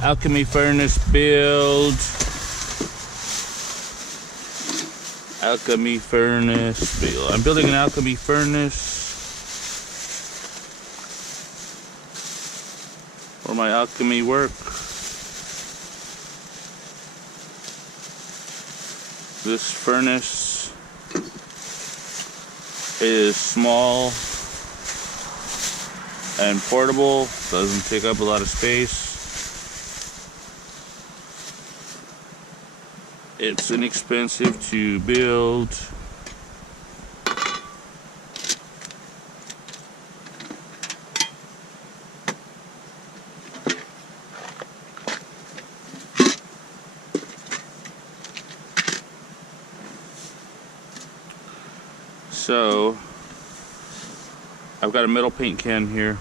Alchemy Furnace Build. Alchemy Furnace Build. I'm building an alchemy furnace for my alchemy work. This furnace is small and portable, doesn't take up a lot of space. It's inexpensive to build. So, I've got a metal paint can here.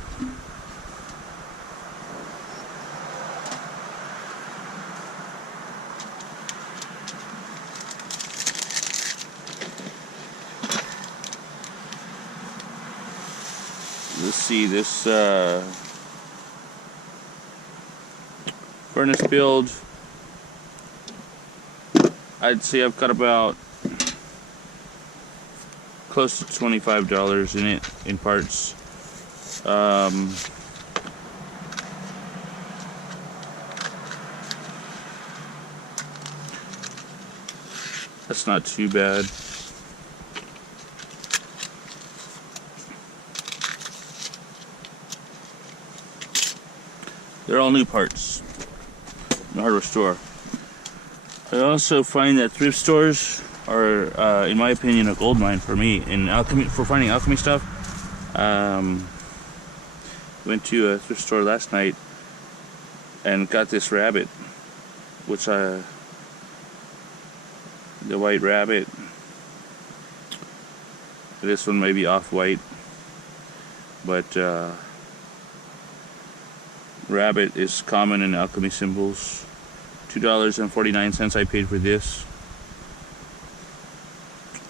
Let's see, this furnace build, I'd say I've got about close to $25 in it, in parts. That's not too bad. They're all new parts in the hardware store. I also find that thrift stores are, in my opinion, a gold mine for me in alchemy, for finding alchemy stuff. Went to a thrift store last night and got this rabbit, which the white rabbit. This one may be off-white, but rabbit is common in alchemy symbols. $2.49 I paid for this.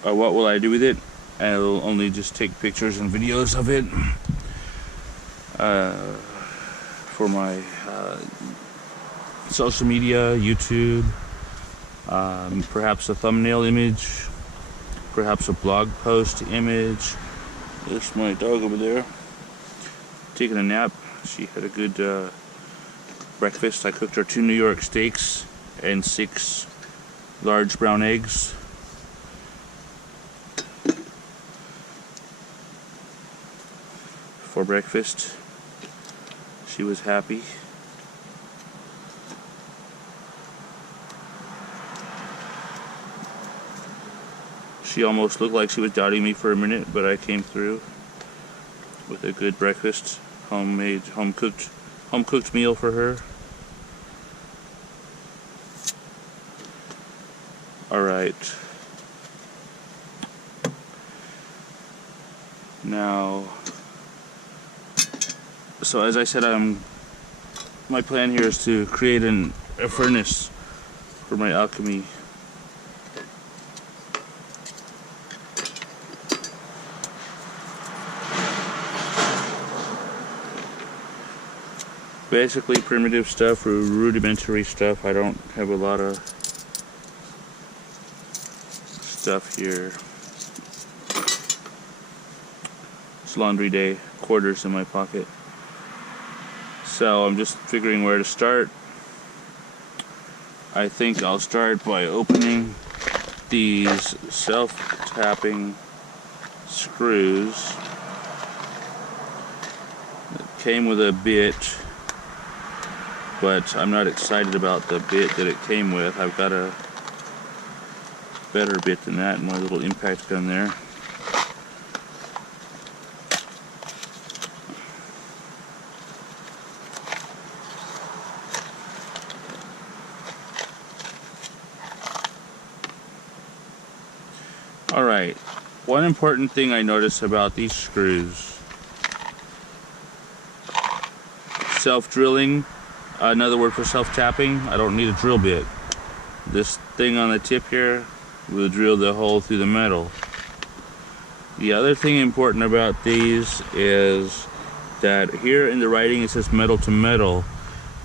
What will I do with it? I'll only just take pictures and videos of it for my social media, YouTube, perhaps a thumbnail image, perhaps a blog post image. There's my dog over there taking a nap. She had a good breakfast. I cooked her 2 New York steaks and 6 large brown eggs. For breakfast. She was happy. She almost looked like she was doubting me for a minute, but I came through with a good breakfast. Homemade, home cooked meal for her. All right. Now, so as I said, my plan here is to create a furnace for my alchemy. Basically primitive stuff or rudimentary stuff. I don't have a lot of stuff here. It's laundry day, quarters in my pocket. So I'm just figuring where to start. I think I'll start by opening these self-tapping screws. It came with a bit, but I'm not excited about the bit that it came with. I've got a better bit than that in my little impact gun there. Alright, one important thing I noticed about these screws. Self-drilling. Another word for self-tapping. I don't need a drill bit. This thing on the tip here will drill the hole through the metal. The other thing important about these is that here in the writing it says metal to metal.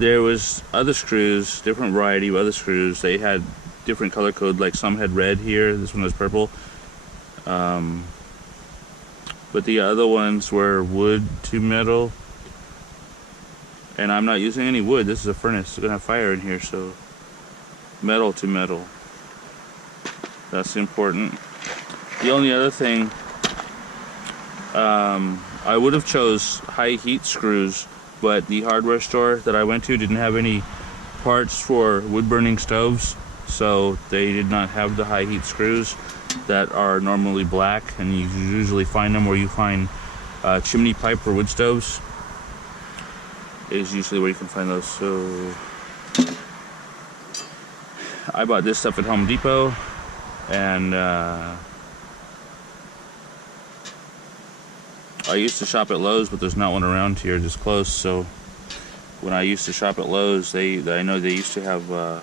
there was other screws, different variety of other screws. They had different color code, like some had red here, this one was purple. But the other ones were wood to metal. And I'm not using any wood, this is a furnace, it's gonna have fire in here, so metal to metal. That's important. The only other thing, I would have chose high heat screws, but the hardware store that I went to didn't have any parts for wood burning stoves, so they did not have the high heat screws that are normally black, and you usually find them where you find chimney pipe for wood stoves is usually where you can find those. So I bought this stuff at Home Depot, and I used to shop at Lowe's, but there's not one around here just close. So when I used to shop at Lowe's, I know they used to have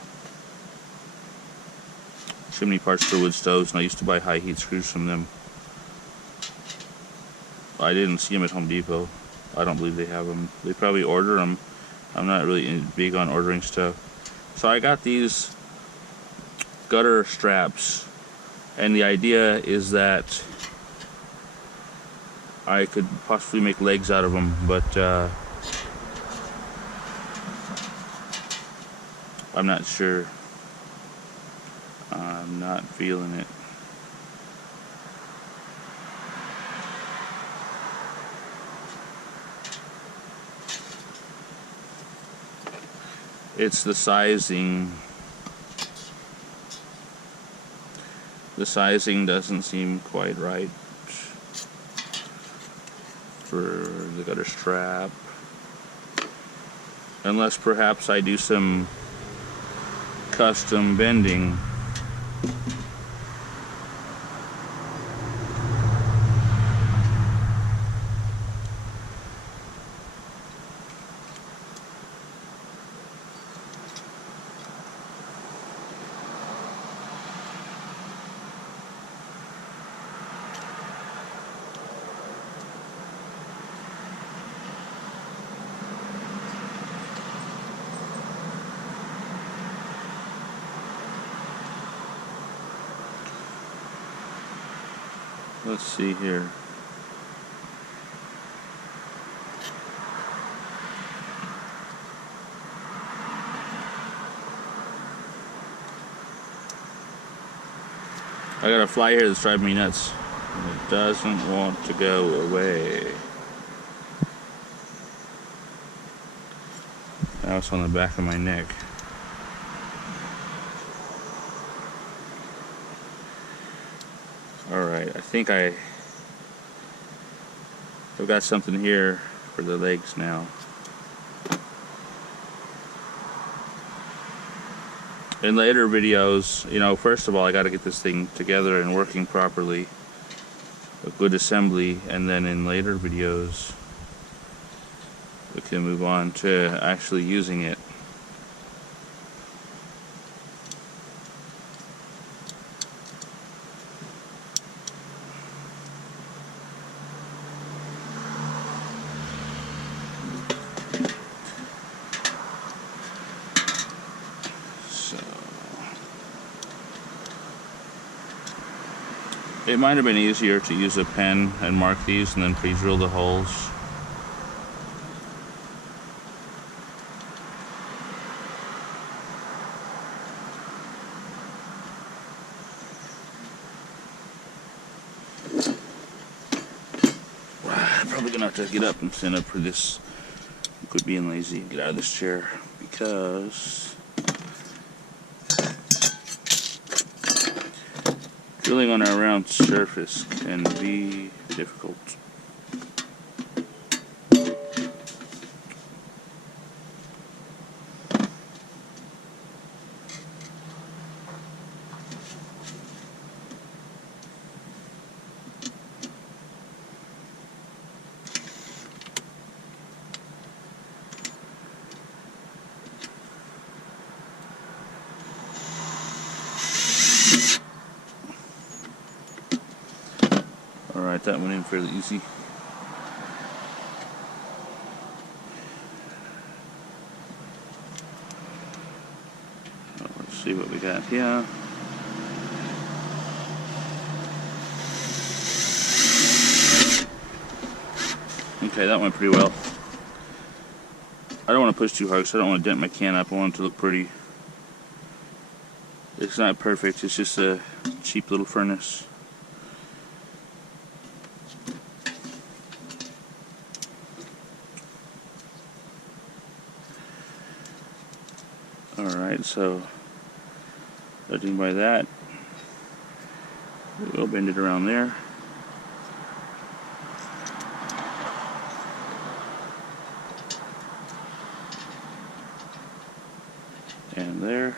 chimney parts for wood stoves, and I used to buy high heat screws from them. I didn't see them at Home Depot. I don't believe they have them. They probably order them. I'm not really big on ordering stuff. So I got these gutter straps, and the idea is that I could possibly make legs out of them, but I'm not sure. I'm not feeling it. It's the sizing. The sizing doesn't seem quite right for the gutter strap. Unless perhaps I do some custom bending. Let's see here. I got a fly here that's driving me nuts. It doesn't want to go away. Now it's on the back of my neck. Alright, I think I've got something here for the legs now. In later videos, you know, first of all, I got to get this thing together and working properly, a good assembly, and then in later videos we can move on to actually using it. It might have been easier to use a pen and mark these and then pre-drill the holes. I'm probably gonna have to get up and stand up for this. Quit being lazy and get out of this chair, because drilling on our round surface can be difficult. Alright, that went in fairly easy. see what we got here. Okay, that went pretty well. I don't want to push too hard because I don't want to dent my can up. I want it to look pretty. It's not perfect, it's just a cheap little furnace. Alright, so judging by that, we'll bend it around there. And there.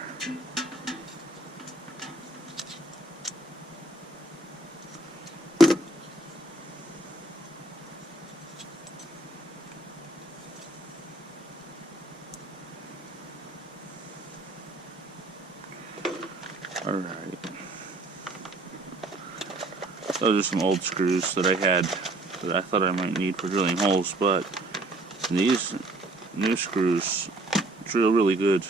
Alright. Those are some old screws that I had that I thought I might need for drilling holes, but these new screws drill really good.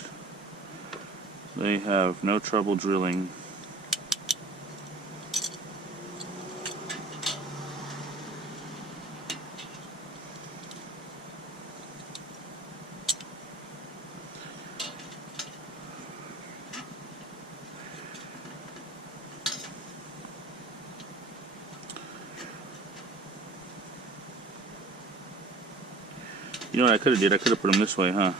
They have no trouble drilling. You know what I could have did? I could have put them this way, huh?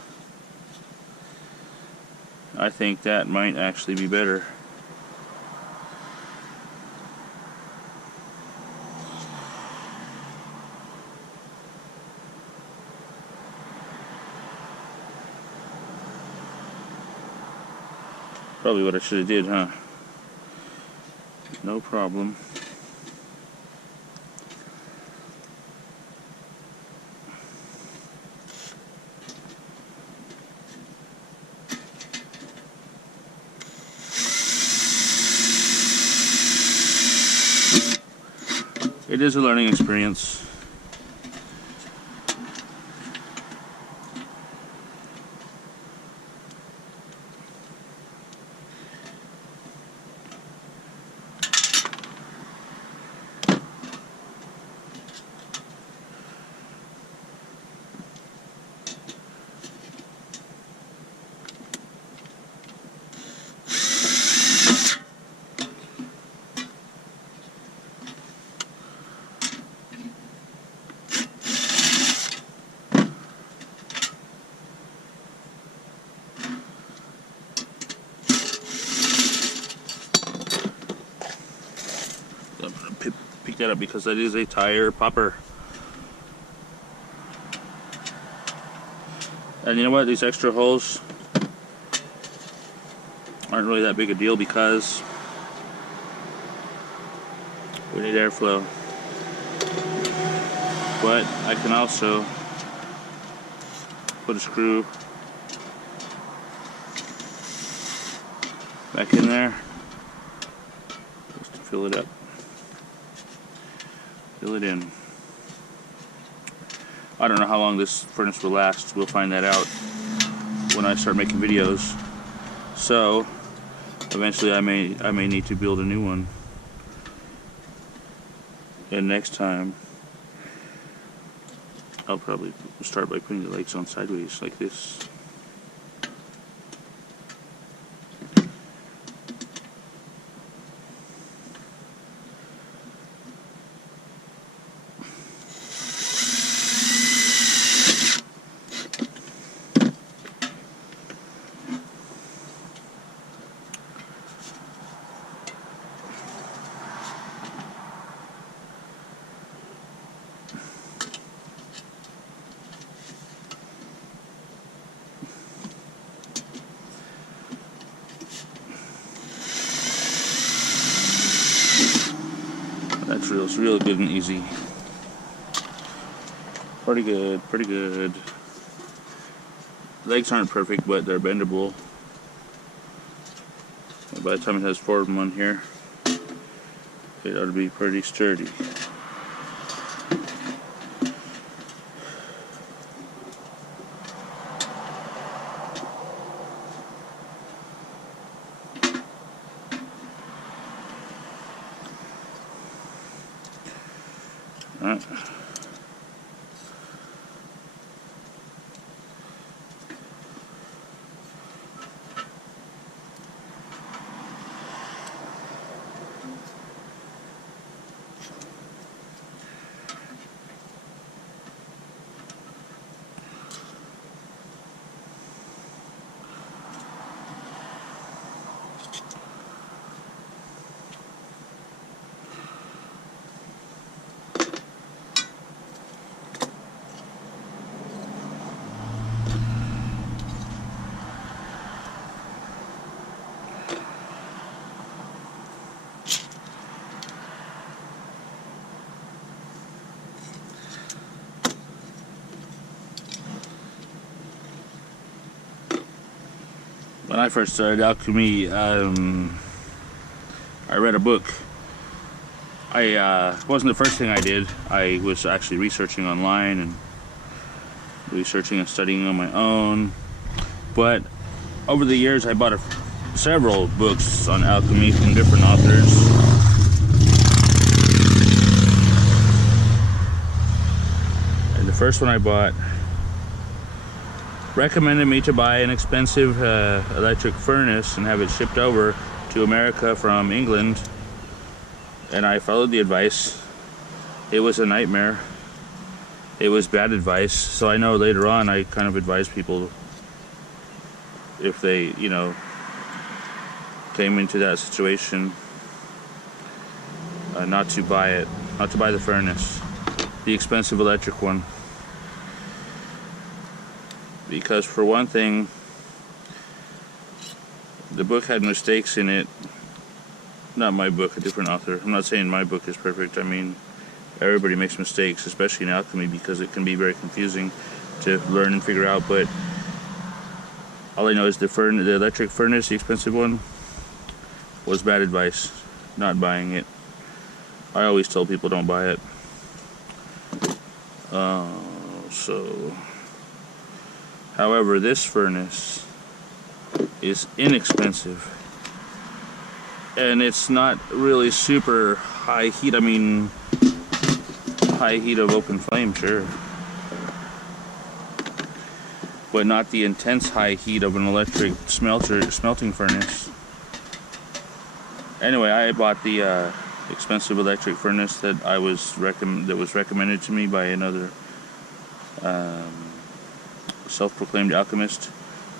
I think that might actually be better. Probably what I should have did, huh? No problem. It is a learning experience. Pick that up because that is a tire popper. And you know what? These extra holes aren't really that big a deal because we need airflow. But I can also put a screw back in there just to fill it up. Fill it in. I don't know how long this furnace will last. We'll find that out when I start making videos. So eventually I may need to build a new one. And next time I'll probably start by putting the lights on sideways like this. It's real good and easy. Pretty good, pretty good. Legs aren't perfect, but they're bendable. And by the time it has 4 of them on here, it ought to be pretty sturdy. Alright. When I first started alchemy, I read a book. Wasn't the first thing I did. I was actually researching online and researching and studying on my own. But over the years, I bought several books on alchemy from different authors. And the first one I bought recommended me to buy an expensive electric furnace and have it shipped over to America from England, and I followed the advice. It was a nightmare. It was bad advice. So I know later on I kind of advise people, if they, you know, came into that situation, not to buy it, not to buy the furnace, the expensive electric one. Because for one thing, the book had mistakes in it. Not my book, a different author. I'm not saying my book is perfect. I mean, everybody makes mistakes, especially in alchemy, because it can be very confusing to learn and figure out. But all I know is the electric furnace, the expensive one, was bad advice. Not buying it. I always tell people don't buy it. However, this furnace is inexpensive, and it's not really super high heat. I mean, high heat of open flame, sure, but not the intense high heat of an electric smelting furnace. Anyway, I bought the expensive electric furnace that was recommended to me by another self-proclaimed alchemist,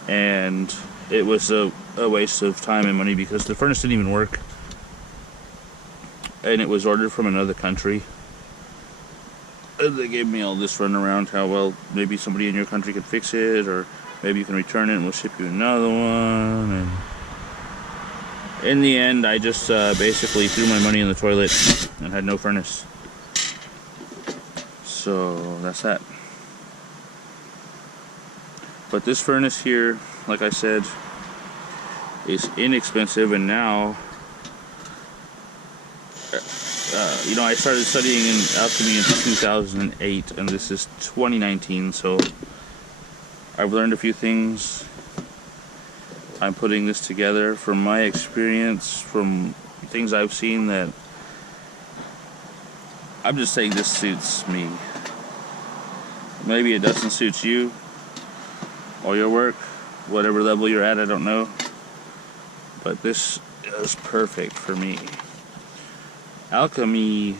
and it was a waste of time and money because the furnace didn't even work, and it was ordered from another country. And they gave me all this runaround, how, well, maybe somebody in your country could fix it, or maybe you can return it and we'll ship you another one. And in the end, I just basically threw my money in the toilet and had no furnace. So that's that. But this furnace here, like I said, is inexpensive, and now, you know, I started studying in alchemy in 2008, and this is 2019, so I've learned a few things. I'm putting this together from my experience, from things I've seen, that I'm just saying this suits me. Maybe it doesn't suit you or your work, whatever level you're at, I don't know, but this is perfect for me. Alchemy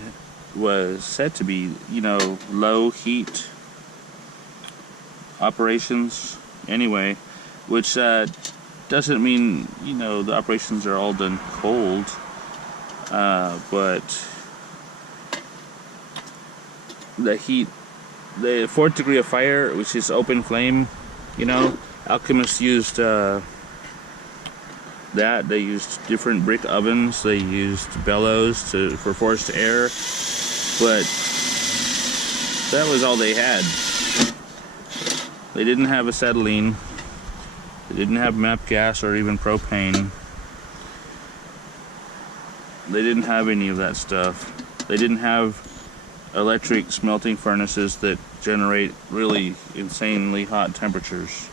was said to be, you know, low heat operations anyway, which doesn't mean, you know, the operations are all done cold, but the heat, the 4th degree of fire, which is open flame, you know, alchemists used that. They used different brick ovens. They used bellows for forced air, but that was all they had. They didn't have acetylene. They didn't have MAP gas or even propane. They didn't have any of that stuff. They didn't have electric smelting furnaces that generate really insanely hot temperatures.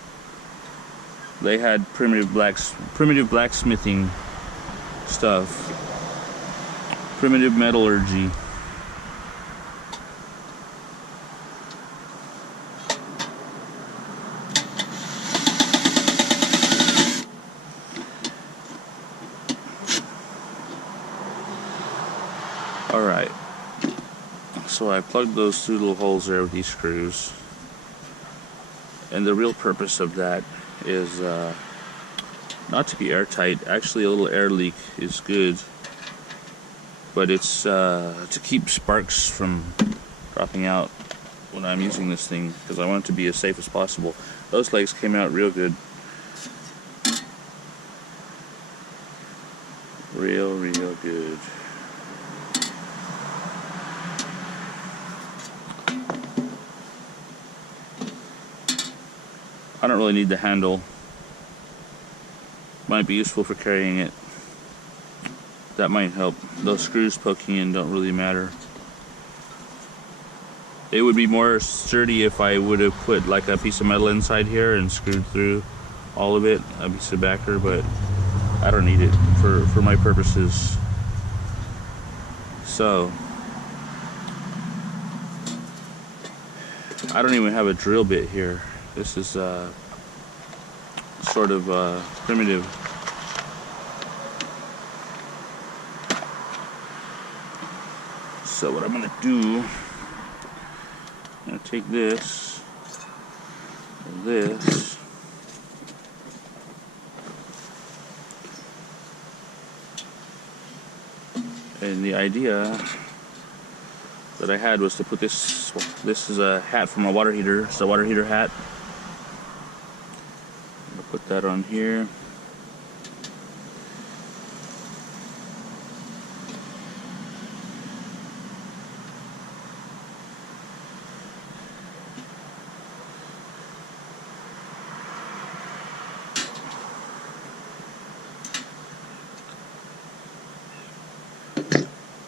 They had primitive blacksmithing stuff, primitive metallurgy. Alright, so I plugged those two little holes there with these screws, and the real purpose of that is not to be airtight. Actually, a little air leak is good, but it's to keep sparks from dropping out when I'm using this thing, because I want it to be as safe as possible. Those legs came out real good. Real good. I don't really need the handle. Might be useful for carrying it. That might help. Those screws poking in don't really matter. It would be more sturdy if I would have put like a piece of metal inside here and screwed through all of it, a piece of backer, but I don't need it for my purposes. So I don't even have a drill bit here. This is sort of primitive. So what I'm gonna do, I'm gonna take this, and the idea that I had was to put this is a hat from a water heater. It's a water heater hat. I'm gonna put that on here.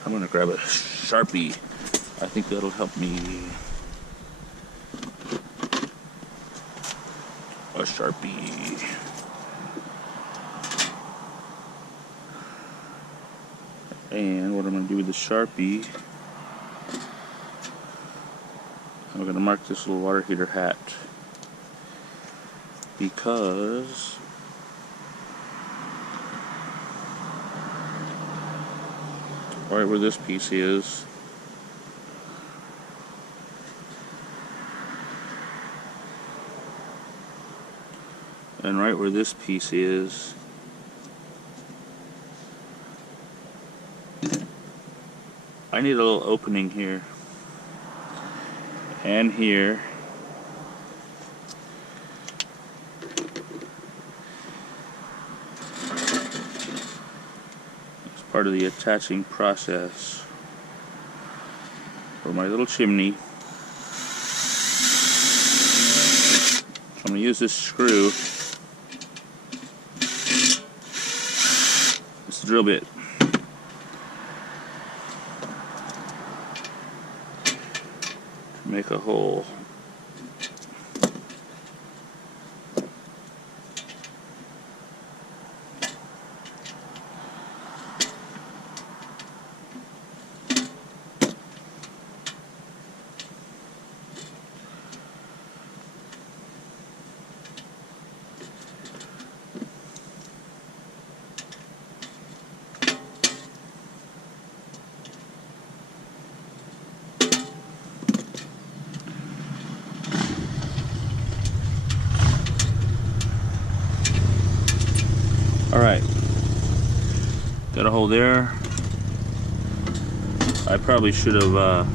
I'm gonna grab a Sharpie. I think that'll help me. A Sharpie. And what I'm gonna do with the Sharpie, I'm gonna mark this little water heater hat, because right where this piece is, and right where this piece is, I need a little opening here and here. It's part of the attaching process for my little chimney. So I'm going to use this screw. It's the drill bit. Make a hole. Alright, got a hole there. I probably should have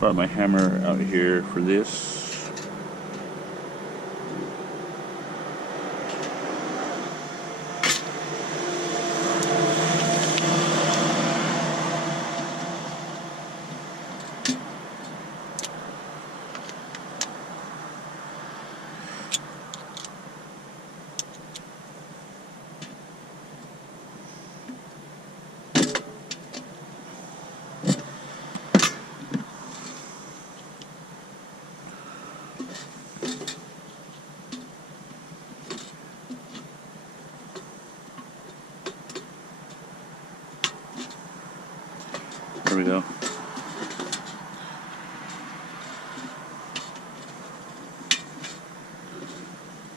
brought my hammer out here for this. There we go.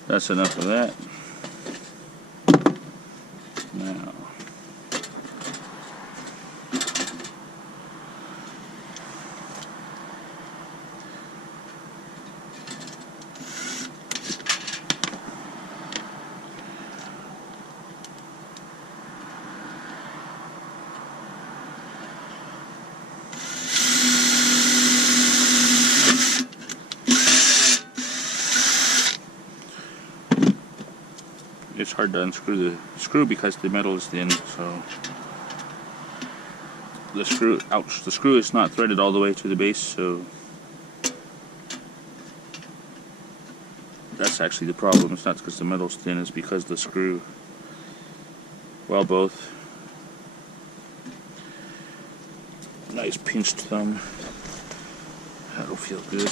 That's enough of that. Now, hard to unscrew the screw because the metal is thin, so the screw is not threaded all the way to the base, so that's actually the problem. It's not because the metal's thin, it's because the screw, well, both. Nice pinched thumb. That'll feel good.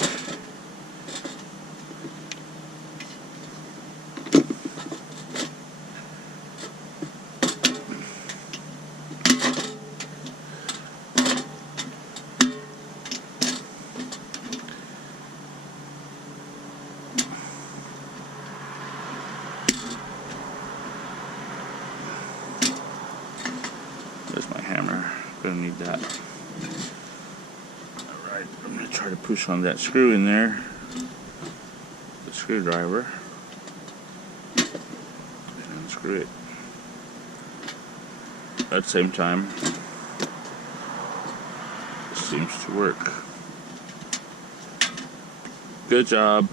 There's my hammer. Gonna need that. Alright, I'm gonna try to push on that screw in there. The screwdriver. And unscrew it. At the same time, it seems to work. Good job.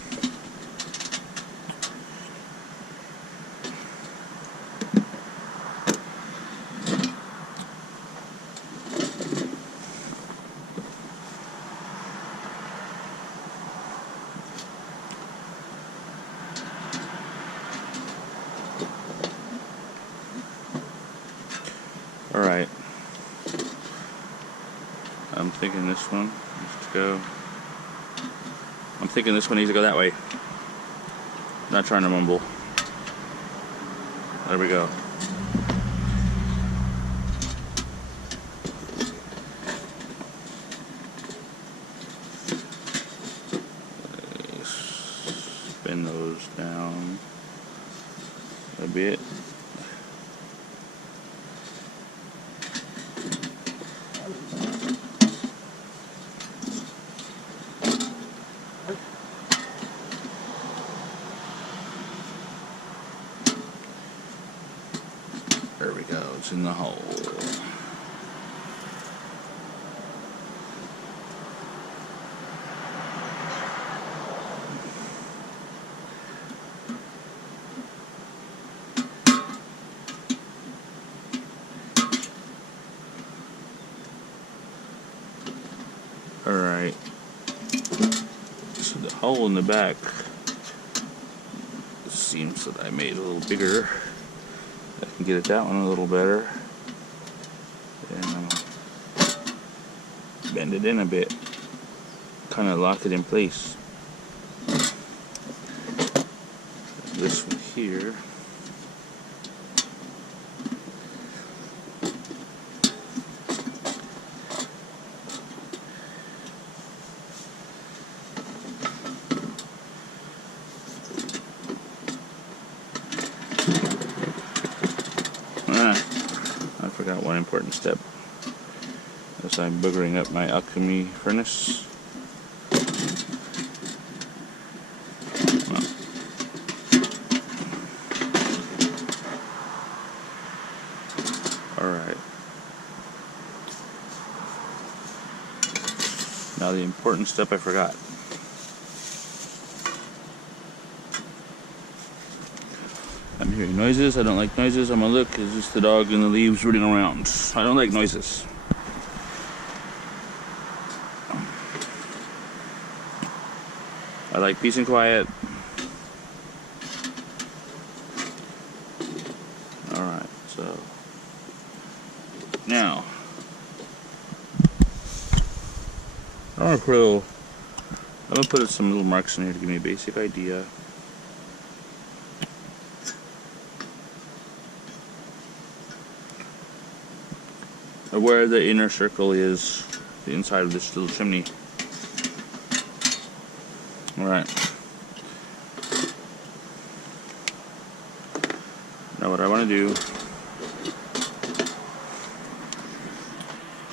Alright, I'm thinking this one needs to go, that way. Not trying to mumble. There we go. Spin those down a bit. There we go, it's in the hole. Alright, so the hole in the back, it seems that I made a little bigger. I can get at that one a little better, and bend it in a bit, kind of lock it in place. This one here, I forgot one important step as I'm boogering up my alchemy furnace. Alright. Now the important step I forgot. I'm hearing noises. I don't like noises. I'm gonna look. It's just the dog in the leaves rooting around. I don't like noises. I like peace and quiet. Alright, so now I'm gonna put some little marks in here to give me a basic idea. Where the inner circle is, the inside of this little chimney. Alright. Now what I want to do is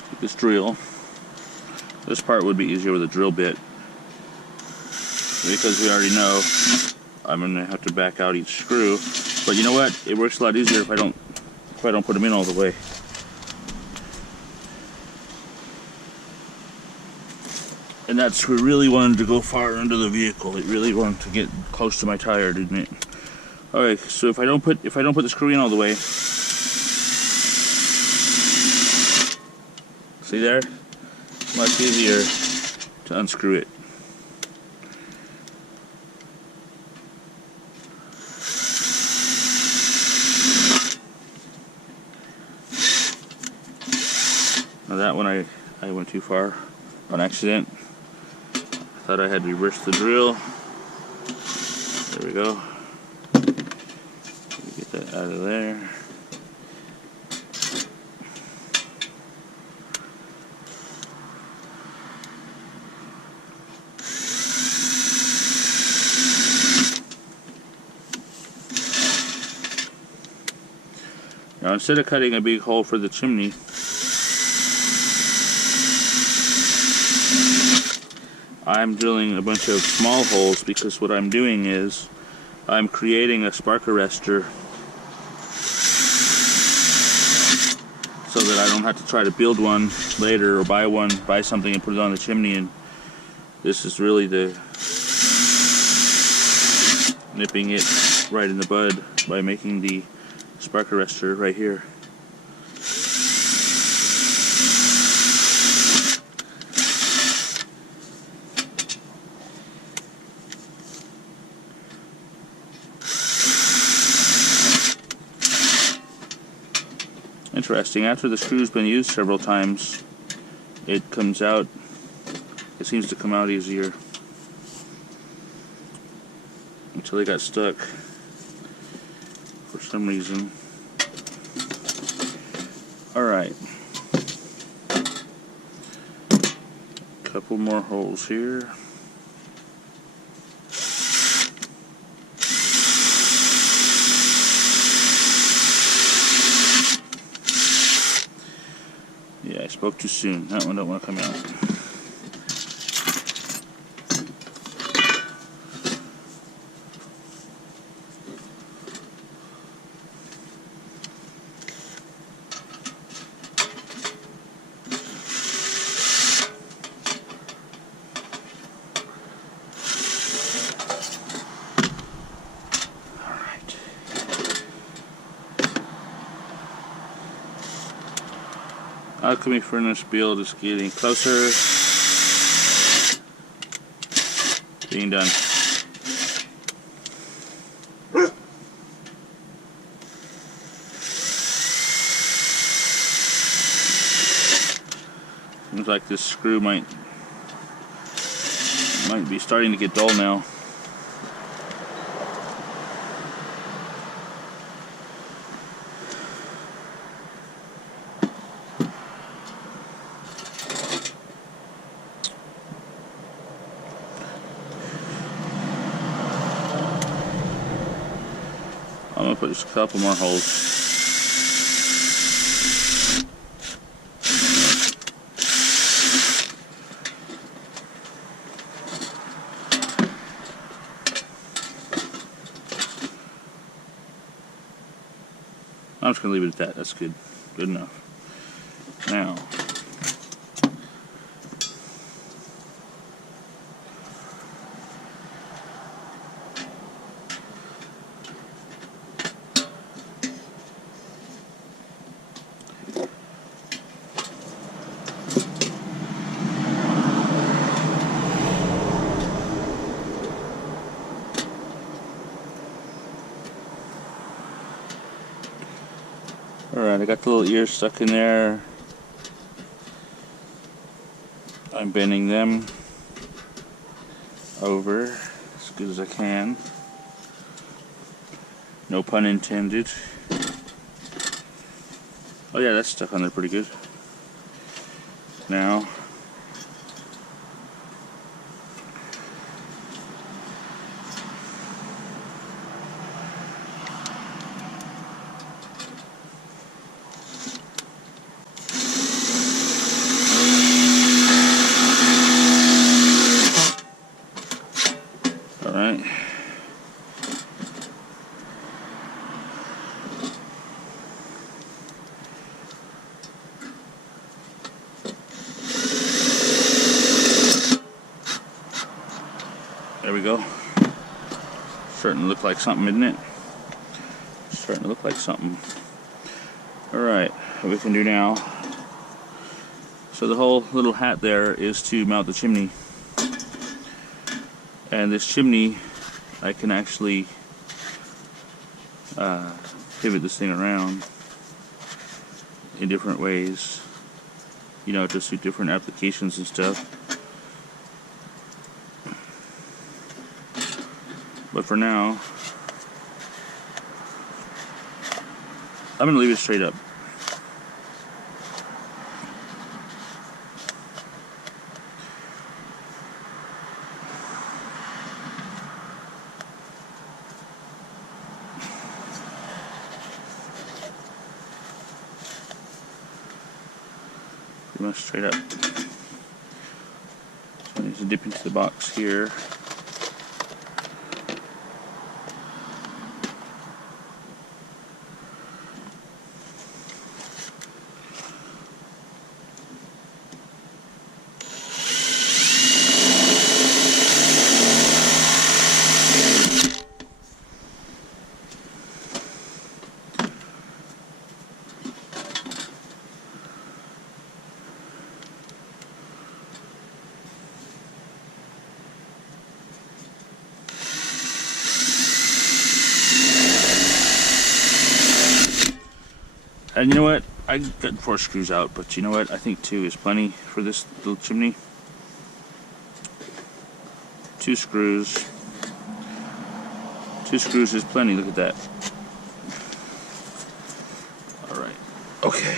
take this drill. This part would be easier with a drill bit, because we already know I'm going to have to back out each screw. But you know what? It works a lot easier if I don't put them in all the way. And that screw really wanted to go far under the vehicle. It really wanted to get close to my tire, didn't it? Alright, so if I don't put the screw in all the way, see there? Much easier to unscrew it. Now that one I went too far on accident. I thought I had reversed the drill. There we go. Get that out of there. Now instead of cutting a big hole for the chimney, I'm drilling a bunch of small holes, because what I'm doing is I'm creating a spark arrestor so that I don't have to try to build one later or buy something and put it on the chimney. And this is really the nipping it right in the bud by making the spark arrestor right here. Interesting, after the screw's been used several times, it seems to come out easier. Until it got stuck for some reason. Alright. Couple more holes here. Yeah, I spoke too soon. That one don't want to come out. Alchemy Furnace Build is getting closer. Being done. Seems like this screw might be starting to get dull now. I'm going to put just a couple more holes. I'm just going to leave it at that. That's good. Good enough. Now, alright, I got the little ears stuck in there. I'm bending them over as good as I can. No pun intended. Oh yeah, that's stuck on there pretty good. Now, alright. There we go. Starting to look like something, isn't it? starting to look like something. Alright, what we can do now. So the whole little hat there is to mount the chimney. And this chimney, I can actually pivot this thing around in different ways, you know, to suit different applications and stuff. But for now, I'm going to leave it straight up. Pretty much straight up. So I need to dip into the box here. And you know what? I got 4 screws out, but you know what? I think 2 is plenty for this little chimney. 2 screws. 2 screws is plenty. Look at that. Alright. Okay.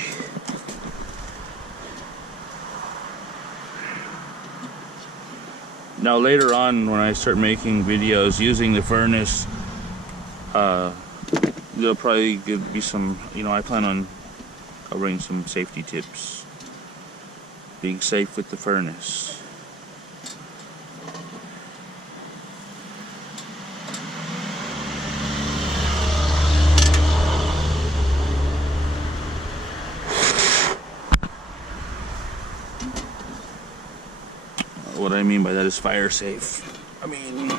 Now later on, when I start making videos using the furnace, there'll probably be some, you know, I plan on covering some safety tips. Being safe with the furnace. What I mean by that is fire safe. I mean,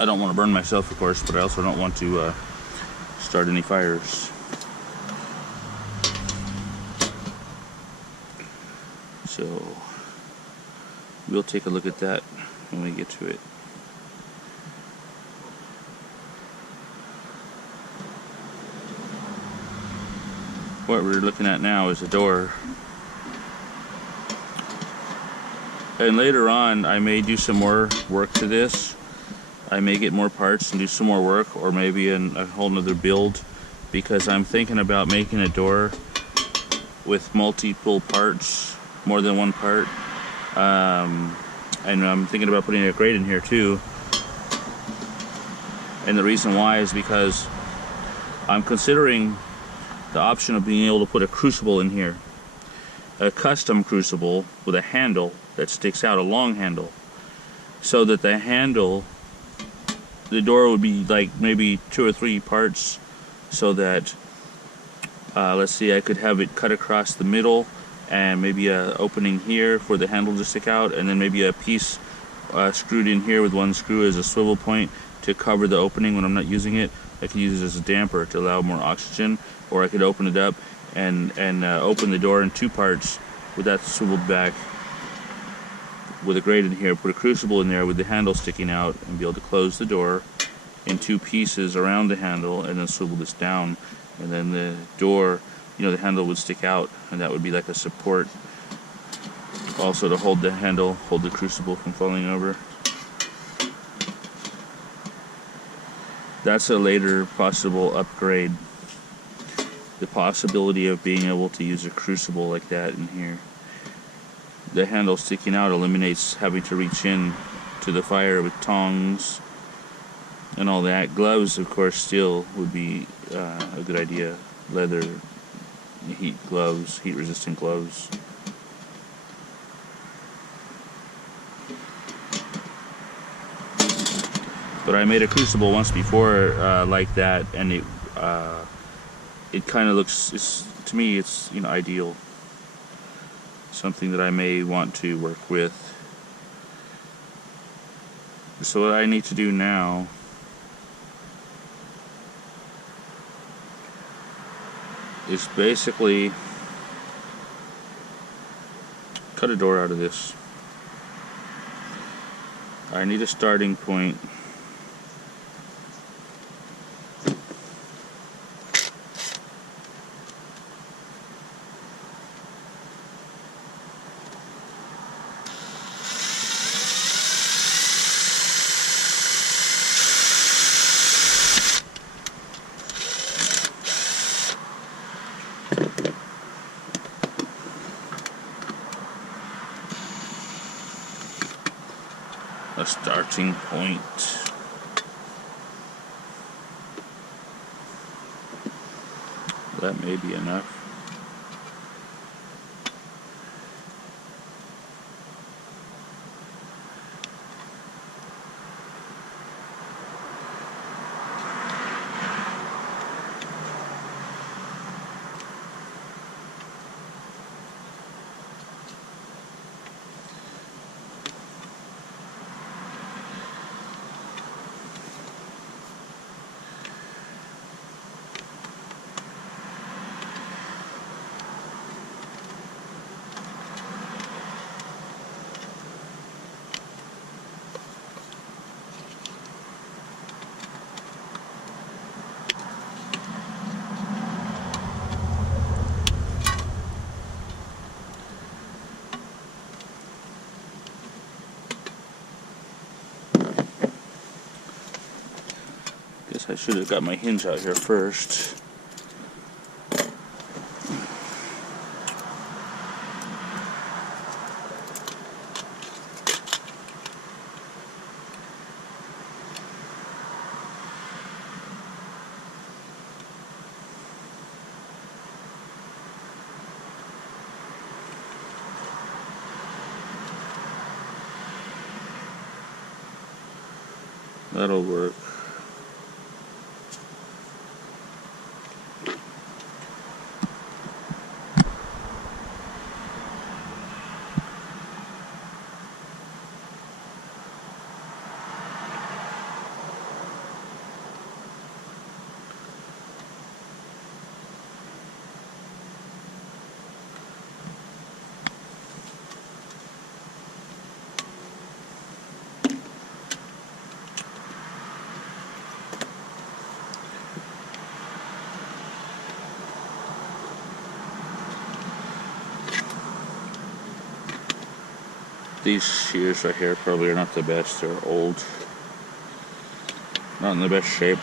I don't want to burn myself, of course, but I also don't want to start any fires. So we'll take a look at that when we get to it. What we're looking at now is a door. And later on, I may do some more work to this. I may get more parts and do some more work, or maybe a whole nother build, because I'm thinking about making a door with multiple parts, more than one part. And I'm thinking about putting a grate in here too. And the reason why is because I'm considering the option of being able to put a crucible in here. A custom crucible with a handle that sticks out, a long handle, so that the handle, the door would be like maybe 2 or 3 parts, so that let's see, I could have it cut across the middle, and maybe a opening here for the handle to stick out, and then maybe a piece screwed in here with 1 screw as a swivel point to cover the opening when I'm not using it. I could use it as a damper to allow more oxygen, or I could open it up and open the door in 2 parts with that swiveled back, with a grate in here, put a crucible in there with the handle sticking out, and be able to close the door in 2 pieces around the handle, and then swivel this down, and then the door, you know, the handle would stick out, and that would be like a support also to hold the handle, hold the crucible from falling over. That's a later possible upgrade. The possibility of being able to use a crucible like that in here. The handle sticking out eliminates having to reach in to the fire with tongs and all that. Gloves, of course, steel would be a good idea. Leather, heat gloves, heat-resistant gloves. But I made a crucible once before like that, and it kind of looks, to me, it's, you know, ideal. Something that I may want to work with. So what I need to do now is basically cut a door out of this. I need a starting point. A starting point. That may be enough. I should have got my hinge out here first. That'll work. These shears right here probably are not the best. They're old. Not in the best shape.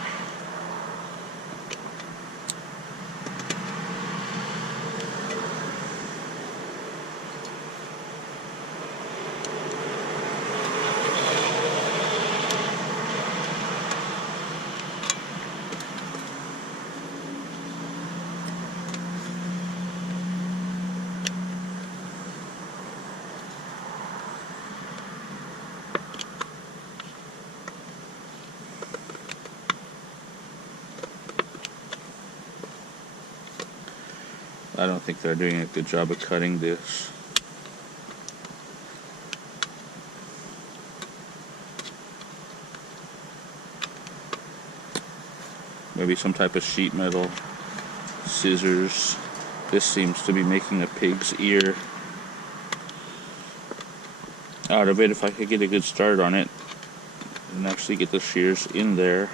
I don't think they're doing a good job of cutting this. Maybe some type of sheet metal, scissors. This seems to be making a pig's ear out of it. If I could get a good start on it and actually get the shears in there.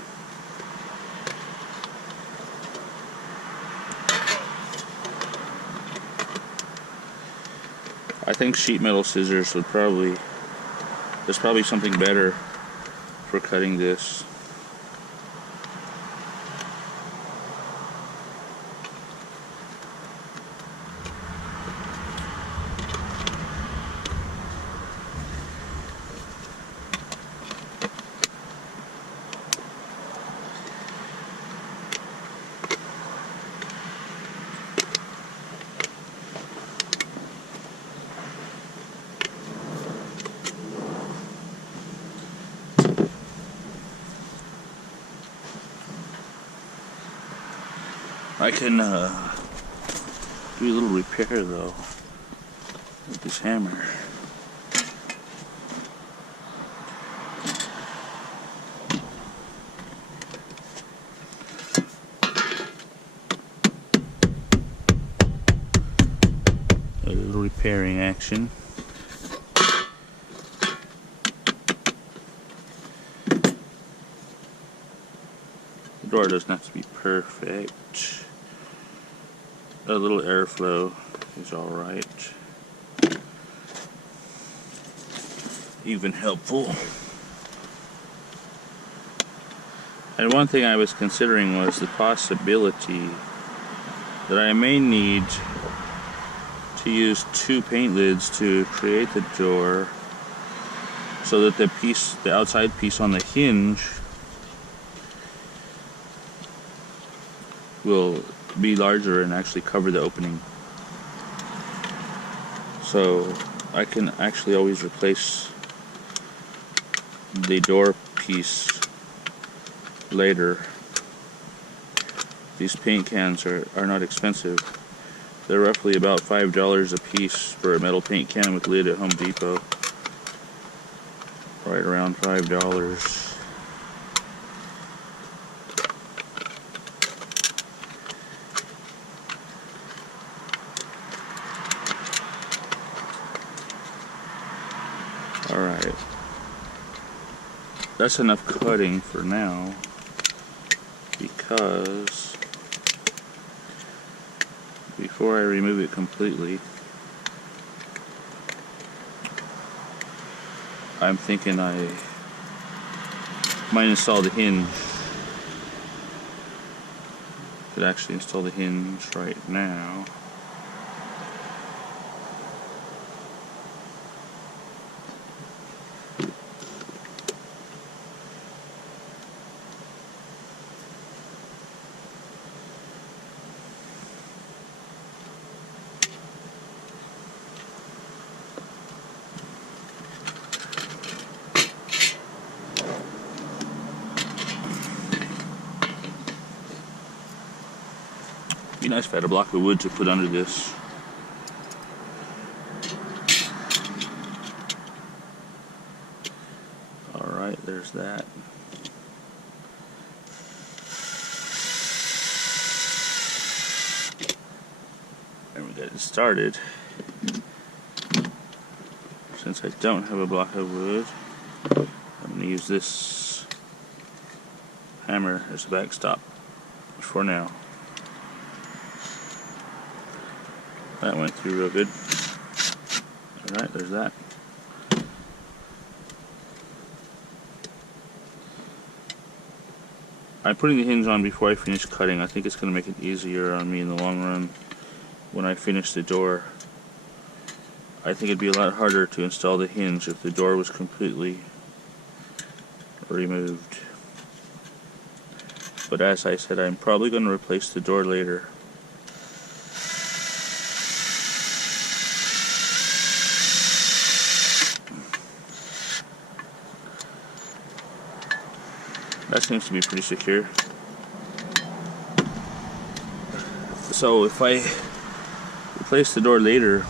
I think sheet metal scissors would probably, there's probably something better for cutting this. I can do a little repair though with this hammer. A little repairing action. The door doesn't have to be perfect. A little airflow is alright. Even helpful. And one thing I was considering was the possibility that I may need to use 2 paint lids to create the door, so that the outside piece on the hinge will be larger and actually cover the opening. So I can actually always replace the door piece later. These paint cans are not expensive. They're roughly about $5 a piece for a metal paint can with lid at Home Depot. Right around $5. Alright. That's enough cutting for now, because before I remove it completely, I'm thinking I might install the hinge. Could actually install the hinge right now. Be nice if I had a block of wood to put under this. Alright, there's that. And we got it started. Since I don't have a block of wood, I'm going to use this hammer as a backstop for now. That went through real good. Alright, there's that. I'm putting the hinge on before I finish cutting. I think it's going to make it easier on me in the long run when I finish the door. I think it'd be a lot harder to install the hinge if the door was completely removed. But as I said, I'm probably going to replace the door later. That seems to be pretty secure. So if I replace the door later,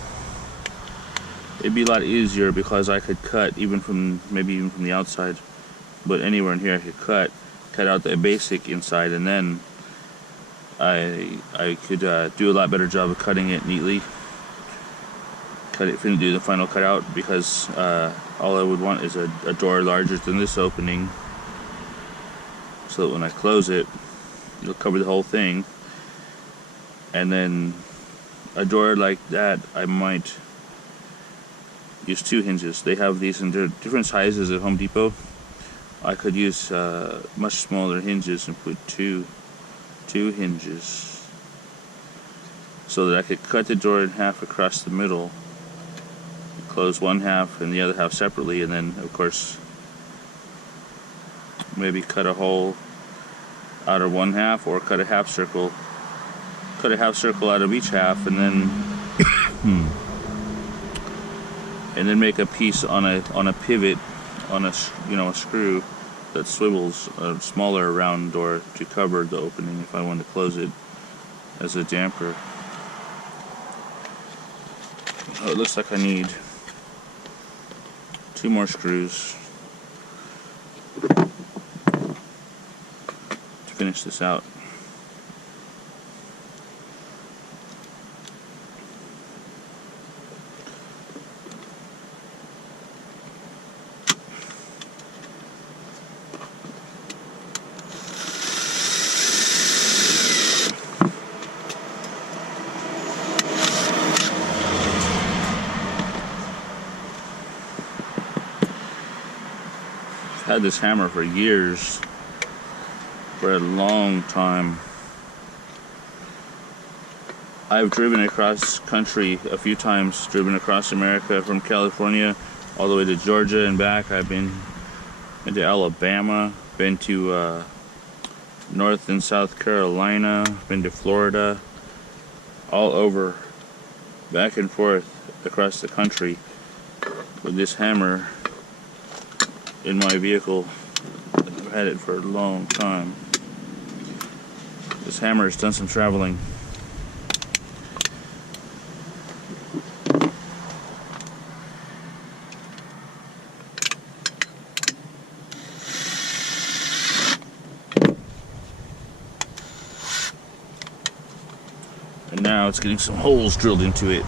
it'd be a lot easier because I could cut maybe even from the outside, but anywhere in here I could cut out the basic inside, and then I could do a lot better job of cutting it neatly. Do the final cutout, because all I would want is a door larger than this opening, so that when I close it, it'll cover the whole thing. And then a door like that, I might use 2 hinges. They have these in different sizes at Home Depot. I could use much smaller hinges and put two hinges, so that I could cut the door in half across the middle, close one half and the other half separately, and then of course maybe cut a hole out of one half, or cut a half circle out of each half, and then make a piece on a pivot, on a screw that swivels, a smaller round door to cover the opening if I want to close it as a damper. Oh, it looks like I need 2 more screws to finish this out. had this hammer for years, for a long time. I've driven across country a few times, driven across America from California all the way to Georgia and back. I've been to Alabama, been to North and South Carolina, been to Florida, all over, back and forth across the country with this hammer in my vehicle. I've had it for a long time. This hammer has done some traveling. And now it's getting some holes drilled into it.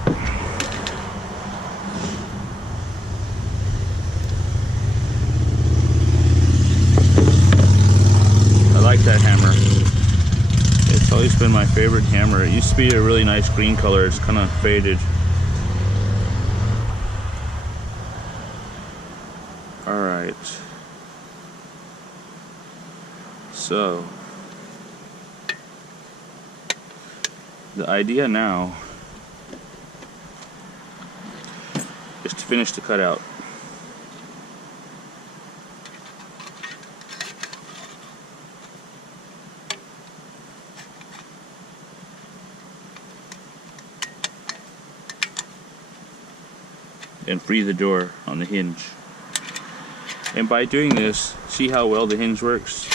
I like that hammer. It's always been my favorite hammer. It used to be a really nice green color. It's kind of faded. Alright. So the idea now is to finish the cutout. And free the door on the hinge. And by doing this, see how well the hinge works?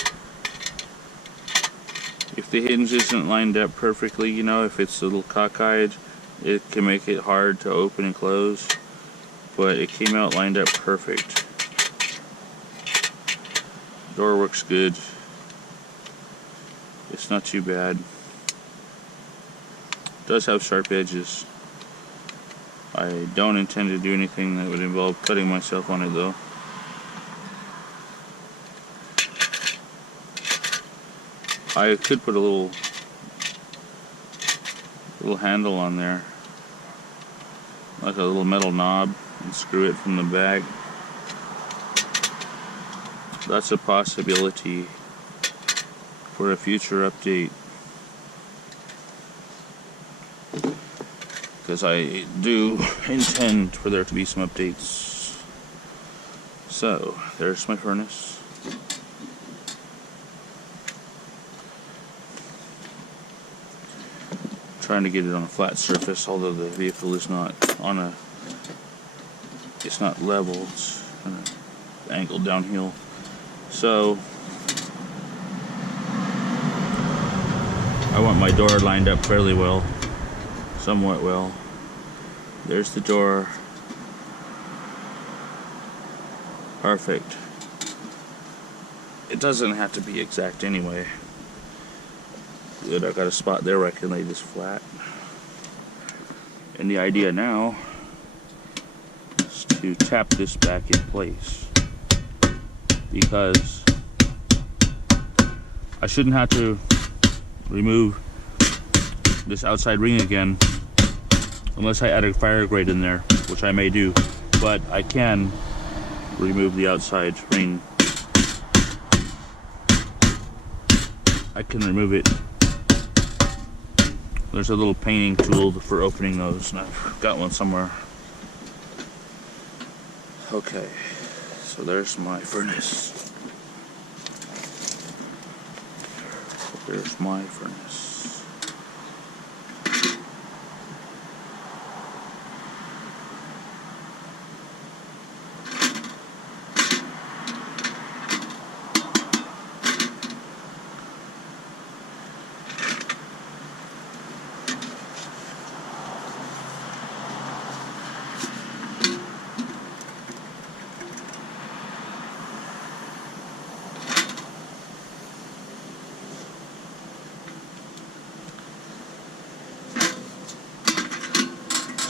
If the hinge isn't lined up perfectly, you know, if it's a little cockeyed, it can make it hard to open and close. But it came out lined up perfect. Door works good. It's not too bad. It does have sharp edges. I don't intend to do anything that would involve cutting myself on it though. I could put a little handle on there, like a little metal knob, and screw it from the back. That's a possibility for a future update, because I do intend for there to be some updates. So there's my furnace. Trying to get it on a flat surface, although the vehicle is not on a, it's not level, it's kind of angled downhill. So I want my door lined up fairly well, somewhat well. There's the door. Perfect. It doesn't have to be exact anyway. Good, I got a spot there where I can lay this flat. And the idea now is to tap this back in place, because I shouldn't have to remove this outside ring again unless I add a fire grate in there, which I may do, but I can remove the outside ring. I can remove it. There's a little painting tool for opening those, and I've got one somewhere. Okay, so there's my furnace. There's my furnace.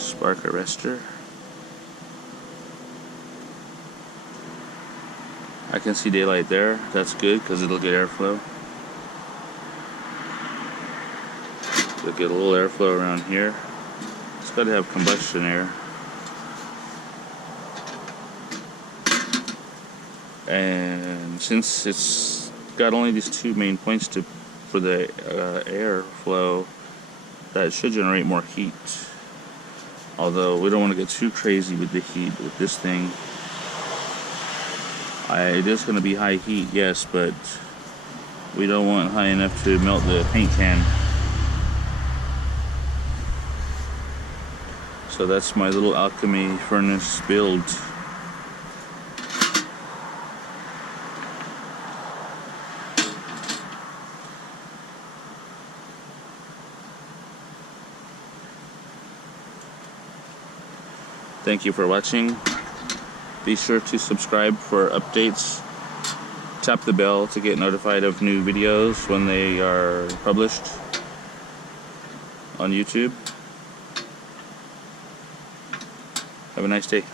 Spark arrestor. I can see daylight there. That's good because it'll get airflow. It'll get a little airflow around here. It's got to have combustion air. And since it's got only these two main points for the air flow, that should generate more heat. Although we don't want to get too crazy with the heat with this thing. It is going to be high heat, yes, but we don't want high enough to melt the paint can. So that's my little alchemy furnace build. Thank you for watching. Be sure to subscribe for updates. Tap the bell to get notified of new videos when they are published on YouTube. Have a nice day.